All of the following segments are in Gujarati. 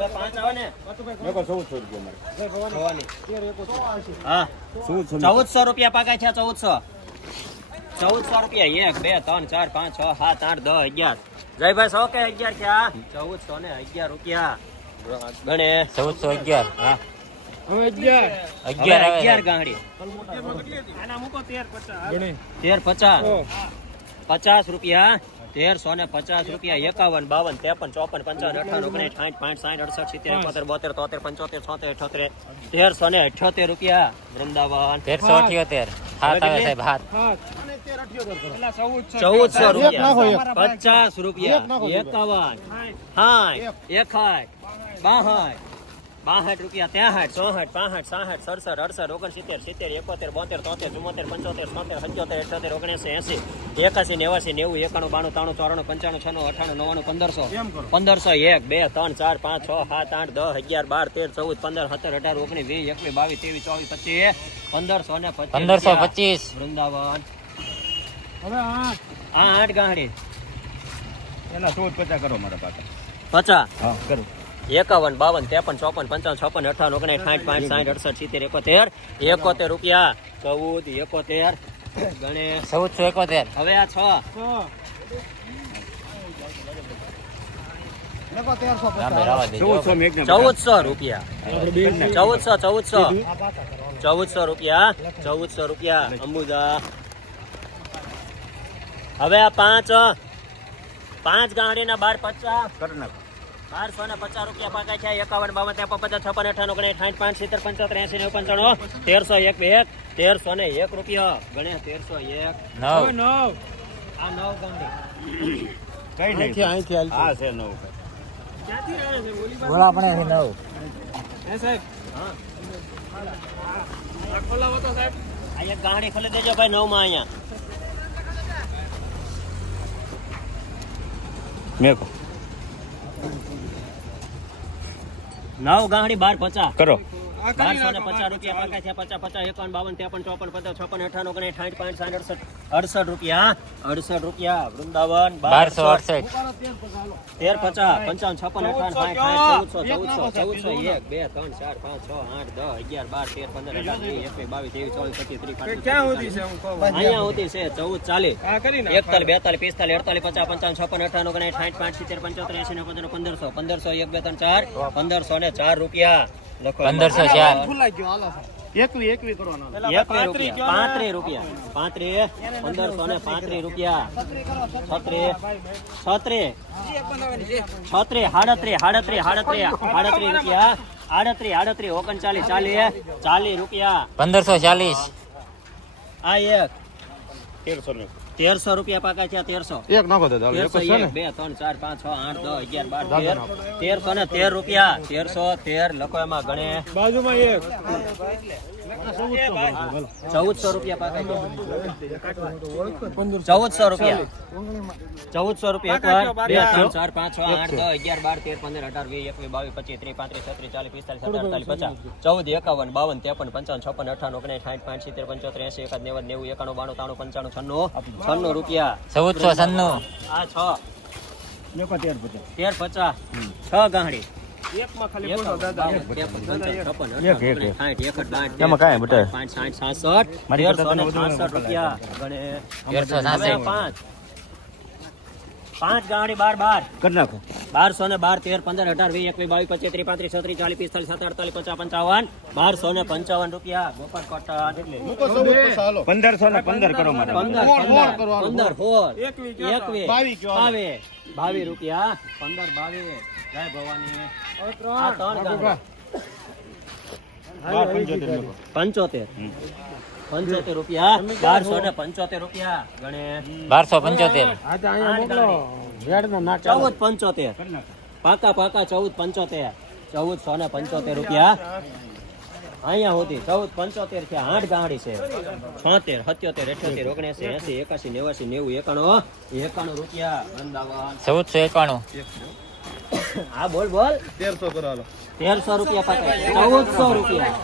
હવે 5 આવે ને મેકો 1400 રૂપિયા મારે હા 1400 રૂપિયા પાકા છે 1400 રૂપિયા 1 2 3 4 5 6 7 8 10 11 જયભાઈ 100 કે 11 કે આ 1400 ને 11 રૂપિયા ગણે 1411 હા હવે 11 11 ગાંડી આના મૂકો 1350 13 50 50 રૂપિયા 1350 રૂપિયા 51 52 53 54 55 58 60 70 1378 રૂપિયા વૃંદાવન 1378 હાથ આવે સાહેબ હાથ 1400 રૂપિયા 50 રૂપિયા 51 61 62 62 રૂપિયા 63 64 65 66 67 68 69 70 71 72 73 74 75 77 78 79 80 81 89 90 91 92 93 94 95 96 98 99 50 1500 1 2 3 4 5 6 7 8 10 11 12 13 14 15 17 18 19 20 21 22 23 24 25 1525 1525 વૃંદાવન હવે 8 ગાંડી એના 1450 કરો મારા પાસે 50 હા કરો 51 52 53 54 55 56 58 60 68 70 રૂપિયા 14 71 ગણે 1471 હવે આ 1400 રૂપિયા 1400 રૂપિયા 1400 રૂપિયા અંબુજા હવે આ 5 ગાંડીના 1250 કર નાખો 1250 રૂપિયા પાકા છે 51 52 53 56 58 59 60 65 85 1301 રૂપિયા ગણે 1301 9 આ 9 ગાંડી કઈ નહીં અહીંથી હા છે 9 ક્યાંથી આવે છે બોલી બોલા આપણે 9 હે સાહેબ હા આ ખોલાવો તો સાહેબ આ એક ગાંડી ખોલી દેજો ભાઈ 9 માં અહીંયા મેકો 9 ગાંડી 1250 કરો 1250 રૂપિયા પાકા છે 50 51 52 53 54 55 58 58 રૂપિયા 68 રૂપિયા વૃંદાવન 1268 1350 55 56 58 અહીંયા હોતી છે 14 40 41 42 45 56 58 55 56 58 75 1500 1 2 3 4 1504 રૂપિયા લખો 1504 ભૂલાઈ ગયો હાલો 21 કરવાનો 35 રૂપિયા 1535 રૂપિયા 36 રૂપિયા 38 39 40 રૂપિયા 1540 આ એક 1300 1300 રૂપિયા પાકા છે 1300 એક નાખો દાદા 1301 2 3 4 5 6 8 10 11 12 1313 રૂપિયા 1313 લખો એમાં ગણે બાજુમાં એક 1400 રૂપિયા પાકા છે 1400 રૂપિયા 1400 રૂપિયા એક વાર 2 3 4 5 6 8 10 11 12 13 15 18 20 21 22 23 35 36 47 48 50 14 51 52 53 55 56 58 59 60 65 70 75 80 85 90 91 92 93 94 95 96 97 98 99 96 રૂપિયા 1496 આ 6 મેકો 1350 6 ગાંડી એકમાં ખાલી બોલો દાદા એમાં કાંઈ બટા 5 60 67 રૂપિયા ગણે 1366 5 ગાંડી 12 કર નાખો 12 12 13 15 18 20 21 22 23 35 40 45 17 48 55 1255 રૂપિયા ગોપાલ કોટન મૂકો 1450 હાલો 1515 કરો મારે 15 22 22 રૂપિયા 15 22 જય ભવાની આ 3 75 75 રૂપિયા 1275 રૂપિયા ગણે 1275 1475 પાકા 1475 1475 રૂપિયા અહીંયા હોતી 1475 છે 8 ગાંડી છે 76 77 78 79 80 81 90 91 રૂપિયા વૃંદાવન 1491 હા બોલ 1300 કરો હાલો 1300 રૂપિયા પાકા 1400 રૂપિયા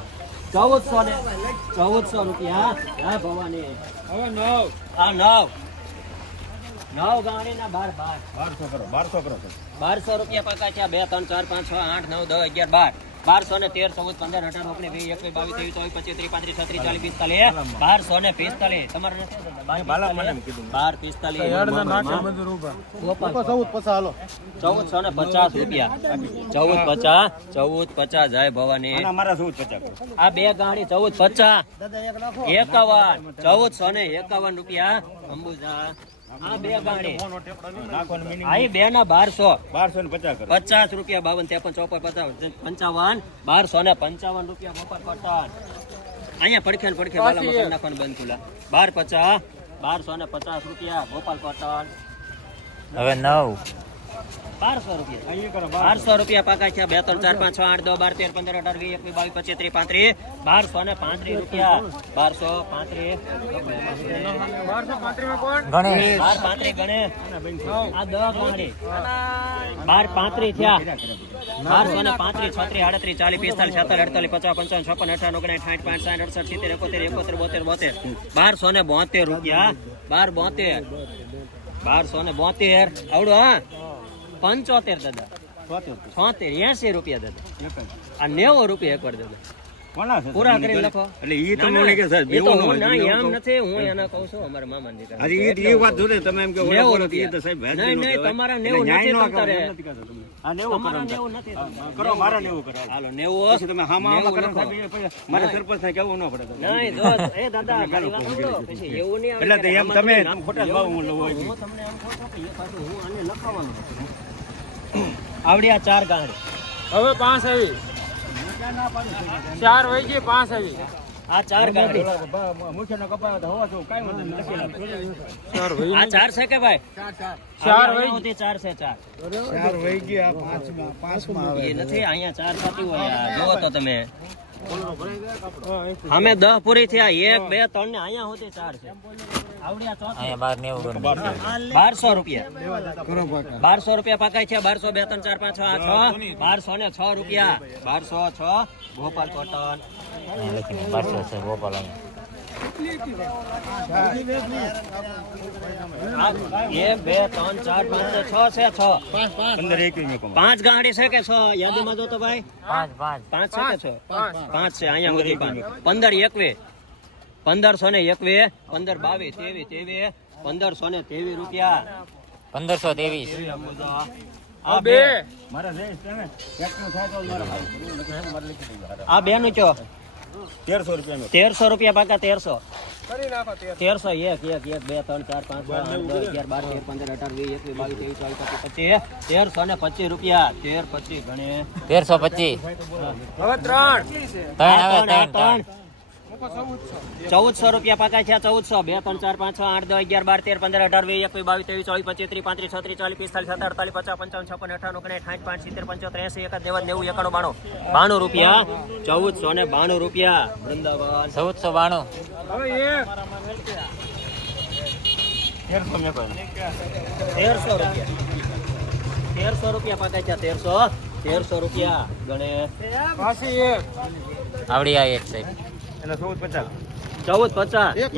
1400 રૂપિયા હા ભવાની હવે 9 આ 9 9 ગાડીના 12 1200 કરો 1200 કરો સાહેબ. 1200 રૂપિયા પાકા છે 2 3 4 5 6 8 9 10 11 12 1200 ને 13 14 15 18 19 20 21 22 23 24 25 30 40 45 તમારે નથી બાલા મને એમ કીધું. 12 45 1450 રૂપિયા 1450 જય ભવાની અને અમારા 1450 કરો. આ બે ગાડી 1450 1451 રૂપિયા અંબુજા આ બે ગાડી નાખવાનો meaning આ બે ના 1200 1250 કરો. 50 રૂપિયા 52 53 54 55 1255 રૂપિયા મોપર કોટન અહીંયા પડખે ને પડખે બાલા મકાન નાખવાનું બંધ ખુલા 1250 રૂપિયા ગોપાલ કોટન હવે 9 1200 રૂપિયા અહીં કરો 1200 રૂપિયા પાકા છે 2 3 4 5 6 8 10 12 13 15 18 20 21 23 35 1235 ગણેશ 1235 ગણે આ 10 ગાડી 1235 થયા 1235 36 38 40 45 46 47 48 55 56 58 59 60 65 60 71 72 1272 રૂપિયા 1272 આવડો હા 75 દાદા 76 80 રૂપિયા દાદા આ 90 રૂપિયા એકવાર દાદા કોના છે? પૂરા કરી લખો એટલે ઈ તો મને કે સાહેબ એ તો બેવું હું ન ના હોય. એમ નથી હું એના કહું છું અમારા મામાના દીકરા અરે ઈ વાત જોડે તમે એમ કે ઓલા 90 બોલો તો ઈ રૂપિયા તો સાહેબ વ્યાજ નહીં નો નહીં કહેવાય. તમારા એટલે 90 ન્યાય નથી નો કરો, તમતારે. એમ નથી કહેતો તમે. આ 90 કરો તમારા તમે. 90 નથી કરો મારા 90 કરો હાલો 90 પછી તમે હામાં હામાં કરો 90 સાહેબ, એ પછી મારે સરપંચ થાય કેવું ન પડે તમને. નહીં જો એ દાદા મારી વાત સાંભળો. પછી એવું નહીં આવે એટલે તો કે એમ આમાં તમે નામ ખોટા જ ભાવ હું લઉં હોય. હું તમને એમ કહું છું કે એ પાછું હું આને લખાવવાનું આવડી આ 4 ગાંઠ હવે 5 આવી 4 વહી ગઈ 5 આવી આ 4 ગાંઠ મુખ્યનો કપાયો તો હોવા છો કાંઈ વાંધો નહીં, લખી નાખો. 4 વહી આ 4 છે કે ભાઈ 4 વહી વહી 4 છે 4 4 વહી ગયા, પાંચમાં એ નથી અહીંયા 4 થતી હોય આ. જુઓ તો તમે અમે 10 પૂરી થયા 1 2 3 ને અહીંયા સુધી 4 છે આવડી આ ચોથી. અહીંયા 12 90 1200 રૂપિયા 1200 રૂપિયા પકાય છે 1200 2 3 4 5 6 1200 ને 6 રૂપિયા 1206 ગોપાલ કોટન લખીને 1200 છે ગોપાલ અહીંયા 1 2 3 4 5 6 છે 6 15 21 મેં કમાય. 5 ગાંડી છે કે 6 યાદીમાં જો તો ભાઈ 5 5 છે કે 6 5 છે અહીંયા સુધી 15 21 1521 15 22 23 1523 રૂપિયા 1523 આ બે મારા જઈશ તમે એકનું થાય તો મારા ભાઈ મારે લખી દીધું. આ બે નું ચો 1300 રૂપિયા મેં 1300 રૂપિયા પાકા 1300 કરી નાખો 1300 1 1 1 2 3 4 5 6 8 10 11 12 13 15 18 20 21 22 23 24 25 1325 રૂપિયા 1325 ગણે 1325 હવે 3 ત્રણ આવે ત્રણ 1400 રૂપિયા પાકા છે 1400 2 3 4 5 6 8 10 11 12 13 15 18 20 22 23 25 30 35 40 45 47 50 55 56 58 59 60 70 85 70 91 રૂપિયા 1492 રૂપિયા વૃંદાવન 1492 હવે 1300 મેં કહ્યું. 1300 રૂપિયા 1300 રૂપિયા પાકા છે 1300 રૂપિયા ગણે પાછી 1 આવડી આ એક સાહેબ એટલે 1450 1450